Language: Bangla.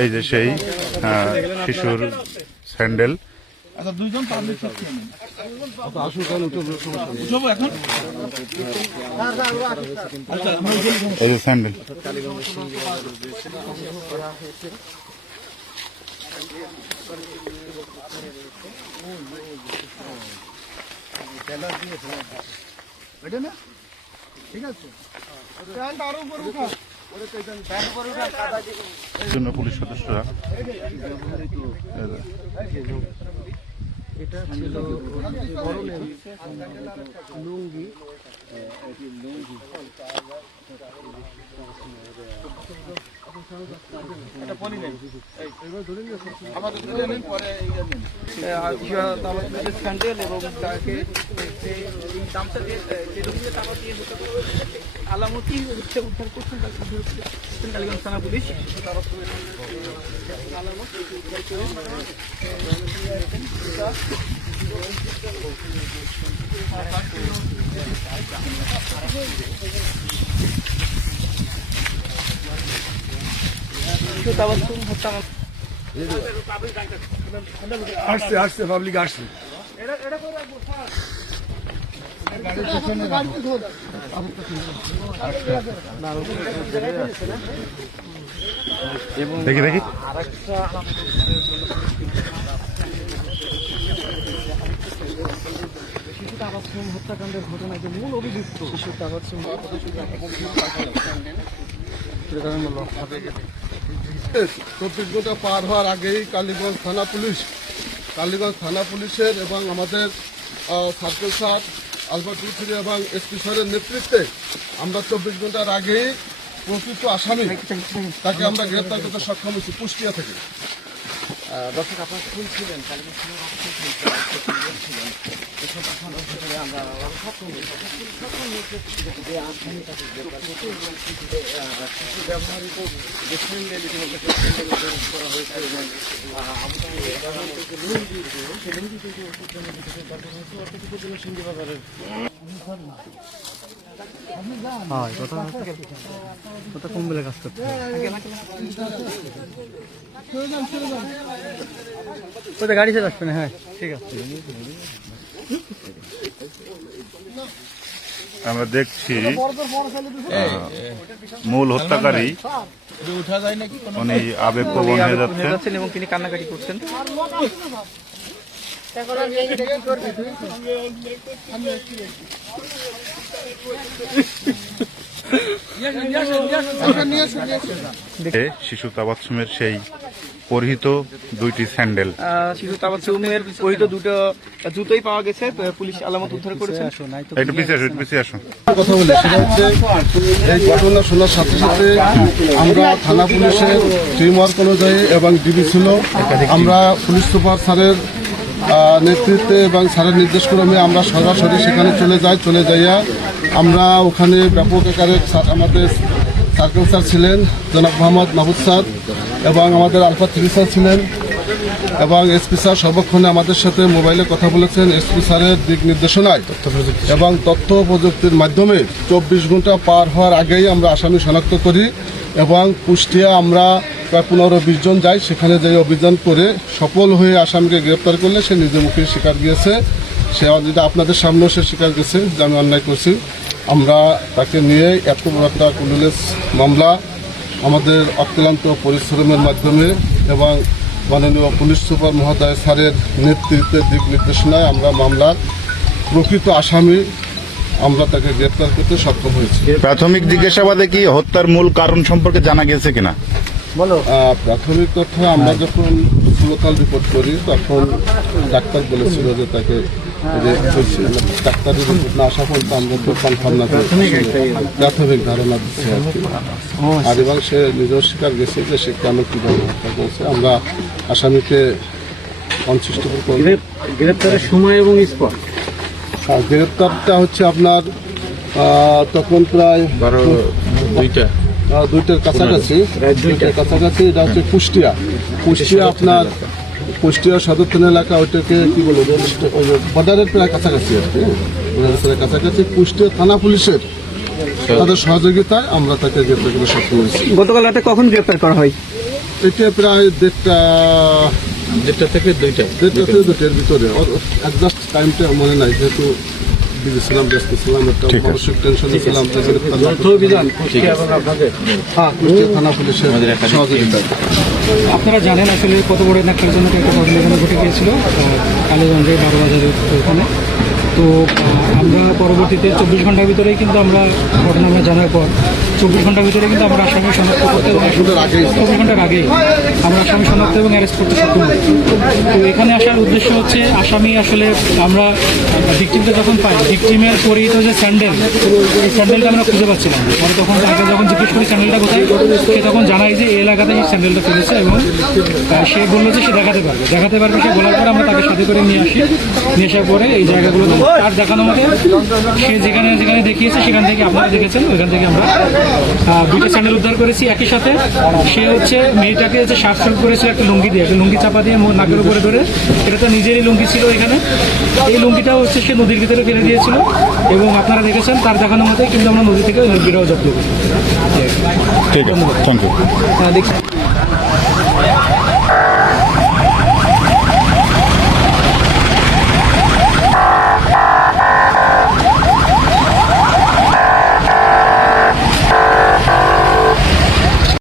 এই যে সেই শিশুর স্যান্ডেল। আচ্ছা, দুইজন পাবলিক এই যে স্যান্ডেল। ঠিক আছে, জন্য পুলিশ সদস্যরা এটা ছিল গরমের লুঙ্গি। স্যান্ডেল এবং তাকে আলামতি হচ্ছে উদ্ধার করছেন কালীগঞ্জ থানা পুলিশ। আসছে আসছে পাবলিক আসছে। দেখি দেখি হত্যাকাণ্ডের ঘটনায় যে মূল অভিযুক্ত শিশু তাবাসসুম 24 ঘন্টা পার হওয়ার আগেই কালীগঞ্জ থানা পুলিশের এবং আমাদের সার্কেল স্যার আলফা 2-3 এবং এসপি স্যারের নেতৃত্বে আমরা 24 ঘন্টার আগেই প্রকৃত আসামি তাকে আমরা গ্রেপ্তার করতে সক্ষম হয়েছি কুষ্টিয়া থেকে। দর্শক, আপনারা শুনছিলেন কালীগঞ্জ আমরা ব্যবহারিত যে স্যান্ডেল ইতিমধ্যে করা হয়েছে এবং সেই লুঙ্গি সিন্ধি বাজারের কথা কম বেলে কাজ করতে গাড়ি চলে আসবে না। হ্যাঁ, ঠিক আছে। আমরা দেখছি মূল হত্যাকারী উনি আবেগপ্রবণ হয়ে যাচ্ছেন এবং তিনি কান্নাকাটি করছেন। শিশু তাবাসসুমের সেই পরিহিত দুইটি স্যান্ডেল, শিশু তাবাসসুমের পরিহিত দুটো জুতোই পাওয়া গেছে। পুলিশ আলামত উদ্ধার করেছে। একটু পিছিয়ে আসুন। কথা বলি সেটা হচ্ছে এই ঘটনা শোনার সাথে সাথে আমরা থানা পুলিশের টিম ওয়ার্ক অনুযায়ী এবং ডিবি ছিল, আমরা পুলিশ সুপার স্যারের নেতৃত্বে এবং স্যারের নির্দেশক্রমে আমরা সরাসরি সেখানে চলে যাইয়া আমরা ওখানে ব্যাপক আকারে আমাদের সার্কেল স্যার ছিলেন জনাব মোহাম্মদ মাহবুব স্যার এবং আমাদের আলফা 3 স্যার ছিলেন এবং এসপি স্যার সর্বক্ষণে আমাদের সাথে মোবাইলে কথা বলেছেন। এসপি স্যারের দিক নির্দেশনায় এবং তথ্য প্রযুক্তির মাধ্যমে 24 ঘন্টা পার হওয়ার আগেই আমরা আসামি শনাক্ত করি এবং কুষ্টিয়া আমরা প্রায় 15-20 জন যাই। সেখানে যাই অভিযান করে সফল হয়ে আসামিকে গ্রেপ্তার করলে সে নিজে মুখে স্বীকার গিয়েছে। সে যেটা আপনাদের সামনেও সে স্বীকার গেছে যে আমি অন্যায় করছি। আমরা তাকে নিয়ে এত বড় একটা কুলুলেস মামলা আমাদের অক্লান্ত পরিশ্রমের মাধ্যমে এবং মাননীয় পুলিশ সুপার মহোদয় স্যারের নেতৃত্বে দিক নির্দেশনায় আমরা মামলার প্রকৃত আসামি আমরা তাকে গ্রেপ্তার করতে সক্ষম হয়েছি। প্রাথমিক জিজ্ঞাসাবাদে কি হত্যার মূল কারণ সম্পর্কে জানা গেছে কিনা? প্রাথমিক তথ্য আমরা যখন পুরোতাল রিপোর্ট করি তখন ডাক্তার বলেছিল যে তাকে ডাক্তারের রিপোর্ট না আসা পর্যন্ত আমরা তো কনফার্ম না প্রাথমিক ধারণা দিচ্ছি আর কি। আর এবং সে নিজেও স্বীকার গেছে যে সে কেন কীভাবে হত্যা করেছে। আমরা আসামিকে কনসিস্টেবল করব। গ্রেপ্তারের সময় এবং স্পট গ্রেপ্তারটা হচ্ছে আপনার তখন প্রায় 2টার কাছাকাছি এটা হচ্ছে কুষ্টিয়া আপনার কুষ্টিয়া সদর থানা এলাকা, ওইটাকে কি বলবো বর্ডারের প্রায় কাছাকাছি আর কি, বর্ডারের প্রায় কাছাকাছি কুষ্টিয়া থানা পুলিশের তাদের সহযোগিতায় আমরা তাকে গ্রেপ্তার করে সক্ষম হয়েছি। গতকাল রাতে কখন গ্রেপ্তার করা হয়? এটা প্রায় 1:30 থেকে 2টার ভিতরে, একজাস্ট টাইমটা মনে নাই যেহেতু বিজি ছিলাম, ব্যস্ত ছিলাম, একটা মানসিক টেনশনে ছিলাম। কুষ্টিয়া থানা পুলিশের সহযোগিতায়। আপনারা জানেন আসলে কত বড় ন্যাক্কারজনক একটা ঘটনা এখানে ঘটে গিয়েছিল কালীগঞ্জে 12 বাজারের ওখানে। তো আমরা পরবর্তীতে 24 ঘন্টার ভিতরেই কিন্তু আমরা ঘটনা জানার পর 24 ঘন্টার ভিতরে কিন্তু আমরা আসামি শনাক্ত করতে এবং 24 ঘন্টার আগেই আমরা আসামি শনাক্ত এবং অ্যারেস্ট করতে সক্ষম হই। তো এখানে আসার উদ্দেশ্য হচ্ছে আসামি আসলে আমরা ভিকটিমকে যখন পাই, ভিকটিমের পরিহিত যে স্যান্ডেল, এই স্যান্ডেলটা আমরা খুঁজে পাচ্ছিলাম। পরে তখন তাকে যখন জিজ্ঞেস করি স্যান্ডেলটা কোথায়, সে তখন জানাই যে এই এলাকাতে এই স্যান্ডেলটা ফেলেছে এবং সে বললো যে সে দেখাতে পারবে। সে বলার পর আমরা তাকে সাথে করে নিয়ে আসি। নিয়ে আসার পরে এই জায়গাগুলোতে তার দেখানো মতে সে যেখানে দেখিয়েছে সেখান থেকে আপনারা দেখেছেন, ওইখান থেকে আমরা 2টা স্যান্ডেল উদ্ধার করেছি। একই সাথে সে হচ্ছে মেয়েটাকে যে শ্বাসরোধ করেছিল একটা লুঙ্গি দিয়ে, একটা লুঙ্গি চাপা দিয়ে নাকের উপরে ধরে, এটা তো নিজেরই লুঙ্গি ছিল এখানে। এই লুঙ্গিটাও হচ্ছে সে নদীর ভিতরে ফেলে দিয়েছিল এবং আপনারা দেখেছেন তার দেখানো মতে কিন্তু আমরা নদী থেকে লুঙ্গিটাও জব্দ করি। ঠিক আছে, থ্যাংক ইউ। দেখছি